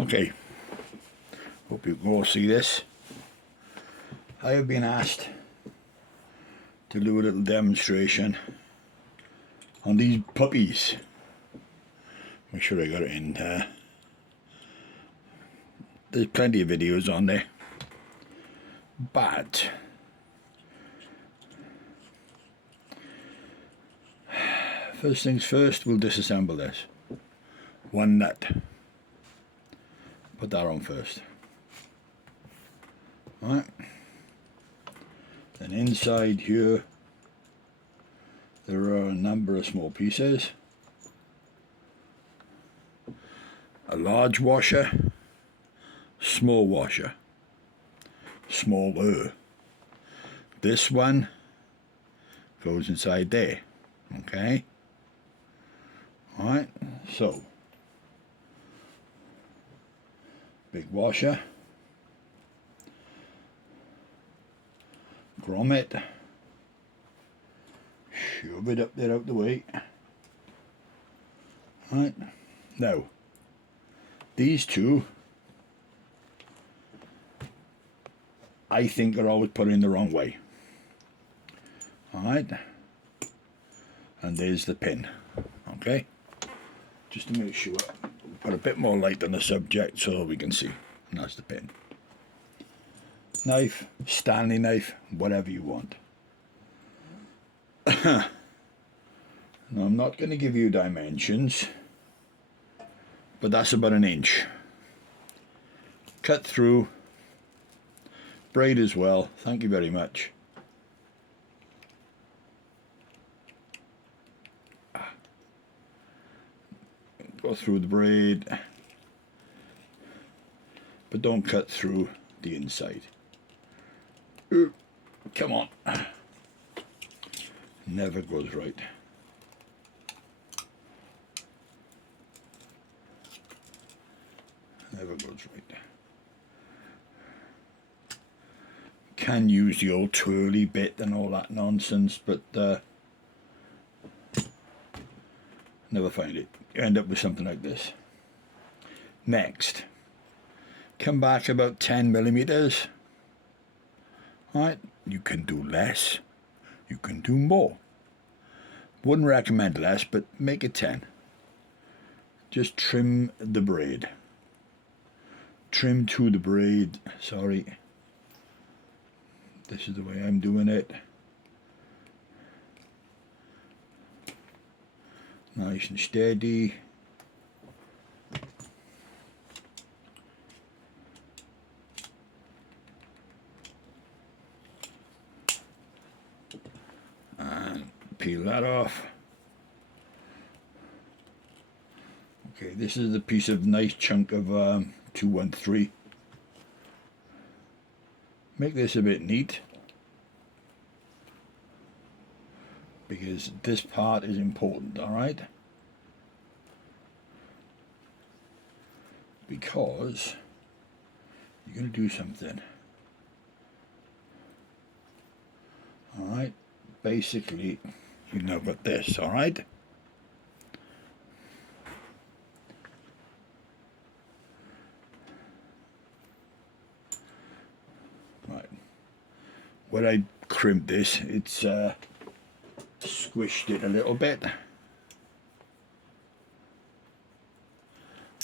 Okay, hope you can all see this. I have been asked to do a little demonstration on these puppies. Make sure I got it in there. There's plenty of videos on there, but first things first, we'll disassemble this. One nut. Put that on first. Alright. Then inside here, there are a number of small pieces. A large washer, small washer, smaller. This one goes inside there. Okay? Alright, so big washer, grommet, shove it up there out the way. Alright, now these two I think are always put in the wrong way. Alright, and there's the pin. Okay, just to make sure, put a bit more light on the subject so we can see. And that's the pin. Knife, Stanley knife, whatever you want. Now I'm not going to give you dimensions, but that's about an inch. Cut through, braid as well, thank you very much. Go through the braid, but don't cut through the inside. Ooh, come on. Never goes right. Never goes right. Can use the old twirly bit and all that nonsense, but never find it. You end up with something like this. Next, come back about 10 millimeters. Alright, you can do less, you can do more. Wouldn't recommend less, but make it 10. Just trim the braid. Trim to the braid, sorry. This is the way I'm doing it. Nice and steady. And peel that off. Okay, this is a piece of nice chunk of 213. Make this a bit neat, because this part is important, alright? Because you're going to do something. Alright? Basically, you've now got this, alright? Right. When I crimped this, it's squished it a little bit,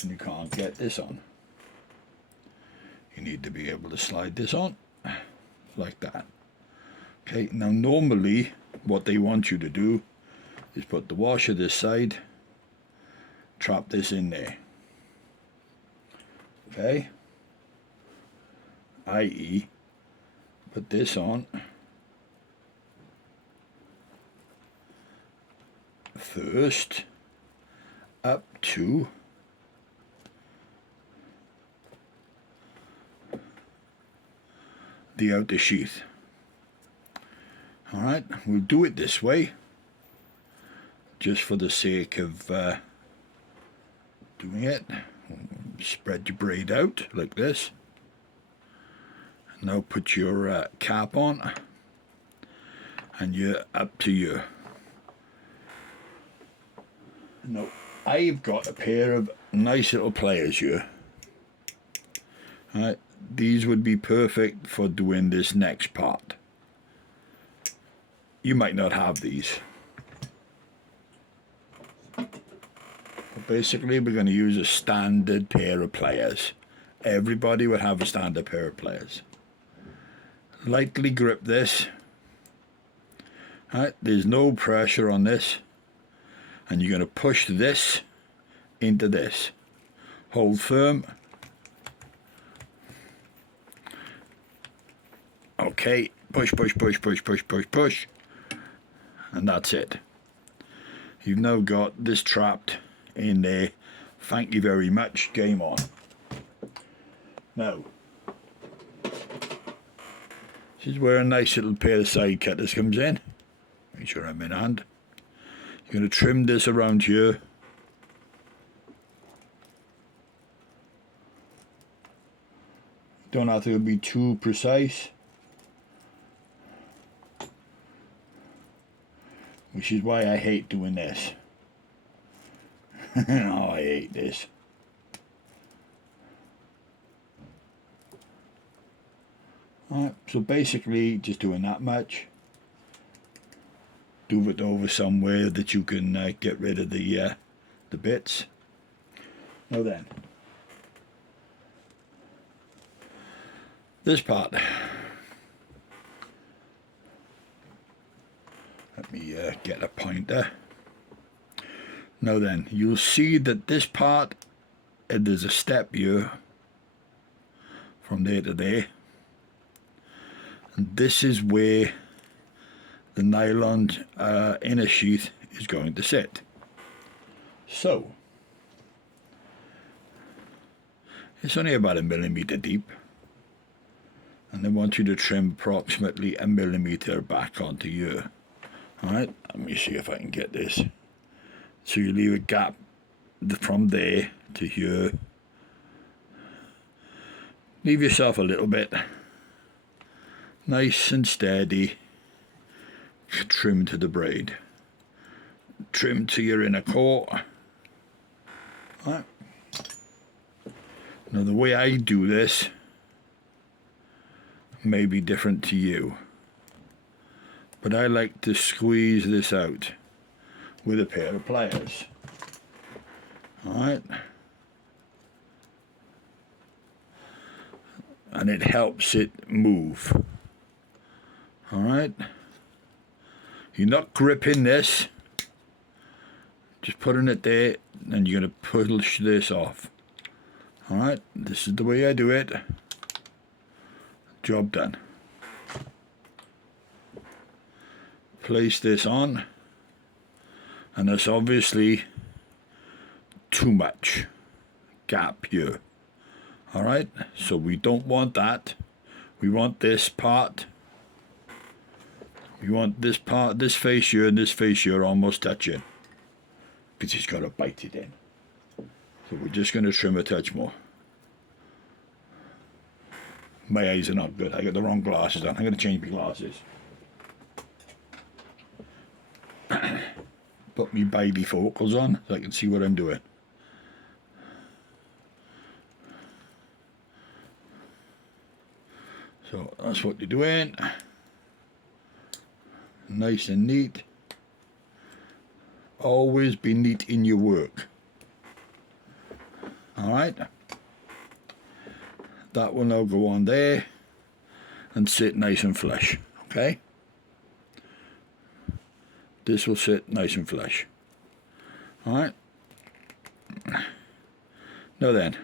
and you can't get this on. You need to be able to slide this on like that. Okay, now normally what they want you to do is put the washer this side, trap this in there. Okay, i.e. put this on first up to the outer sheath. Alright, we'll do it this way just for the sake of doing it. Spread your braid out like this. Now put your cap on, and you're up to your. Now I've got a pair of nice little pliers here. Right, these would be perfect for doing this next part. You might not have these. But basically, we're going to use a standard pair of pliers. Everybody would have a standard pair of pliers. Lightly grip this. Right, there's no pressure on this. And you're going to push this into this. Hold firm. Okay, push, push, push, push, push, push, push. And that's it. You've now got this trapped in there. Thank you very much. Game on. Now, this is where a nice little pair of side cutters comes in. Make sure I'm in hand. You're going to trim this around here. Don't have to be too precise. Which is why I hate doing this. Oh, I hate this. Alright, so basically just doing that much. Do it over somewhere that you can get rid of the bits. Now then, this part. Let me get a pointer. Now then, you'll see that this part, there's a step here from there to there. And this is where the nylon inner sheath is going to sit. So, it's only about 1 millimeter deep. And I want you to trim approximately 1 millimeter back onto here. Alright, let me see if I can get this. So you leave a gap from there to here. Leave yourself a little bit. Nice and steady. Trim to the braid. Trim to your inner core. Alright. Now the way I do this may be different to you. But I like to squeeze this out with a pair of pliers. Alright. And it helps it move. Alright. You're not gripping this. Just putting it there, and you're going to push this off. Alright. This is the way I do it. Job done. Place this on, and there's obviously too much gap here. Alright, so we don't want that. We want this part. We want this part, this face here and this face here almost touching, because he's got to bite it in. So we're just going to trim a touch more. My eyes are not good. I got the wrong glasses on. I'm going to change my glasses. Put me bifocals on so I can see what I'm doing. So that's what you're doing. Nice and neat. Always be neat in your work. Alright. That will now go on there and sit nice and flush. Okay? This will sit nice and flush. Alright. Now then,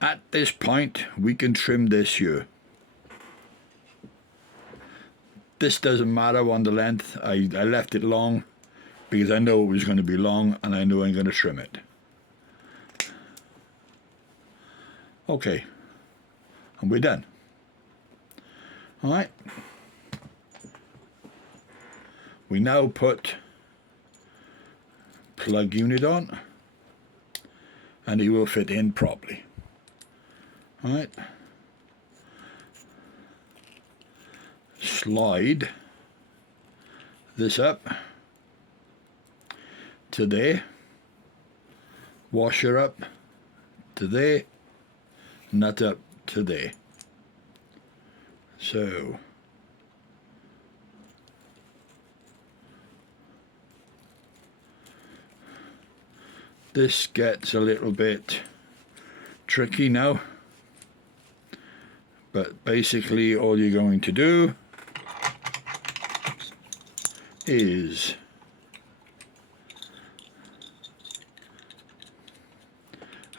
at this point we can trim this here. This doesn't matter on the length. I left it long because I know it was going to be long and I know I'm going to trim it. Okay. And we're done. Alright. We now put plug unit on and it will fit in properly. Alright. Slide this up to there. Washer up to there. nut up to there. So this gets a little bit tricky now, but basically all you're going to do is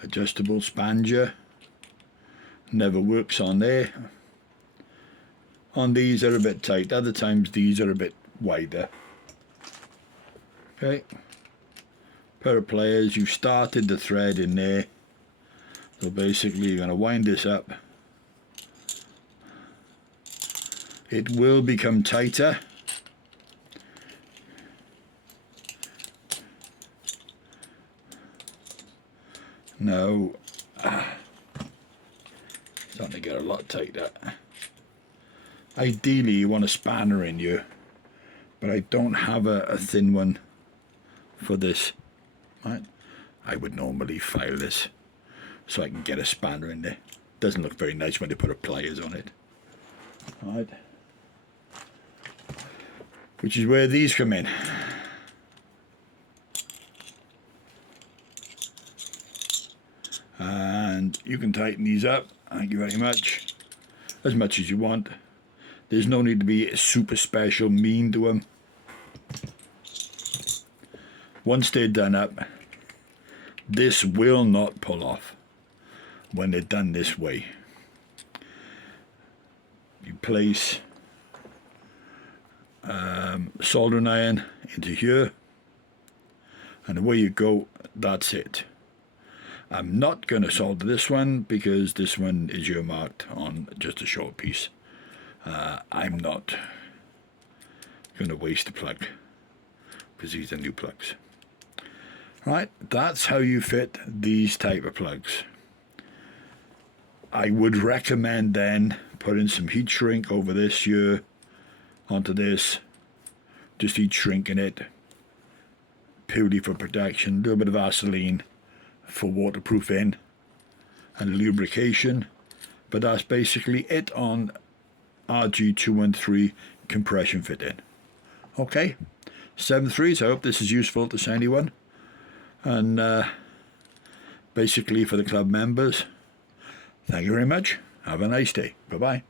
adjustable spanger, never works on there. On these are a bit tight, other times these are a bit wider. Okay, pair of pliers, you've started the thread in there, so basically you're going to wind this up. It will become tighter. Now, starting to get a lot tighter. Ideally you want a spanner in here, but I don't have a thin one for this. Right? I would normally file this so I can get a spanner in there. Doesn't look very nice when they put a pliers on it. Right? Which is where these come in. And you can tighten these up, thank you very much as you want. There's no need to be super special mean to them. Once they're done up, this will not pull off when they're done this way. You place soldering iron into here, and away you go. That's it. I'm not going to solder this one because this one is earmarked on just a short piece. I'm not going to waste the plug because these are new plugs. Right, that's how you fit these type of plugs. I would recommend then putting some heat shrink over this here onto this, just heat shrinking it purely for protection, a little bit of Vaseline for waterproofing and lubrication, but that's basically it on RG213 compression fitting. Okay, 7.3s, I hope this is useful to anyone, and basically for the club members, thank you very much, have a nice day, bye bye.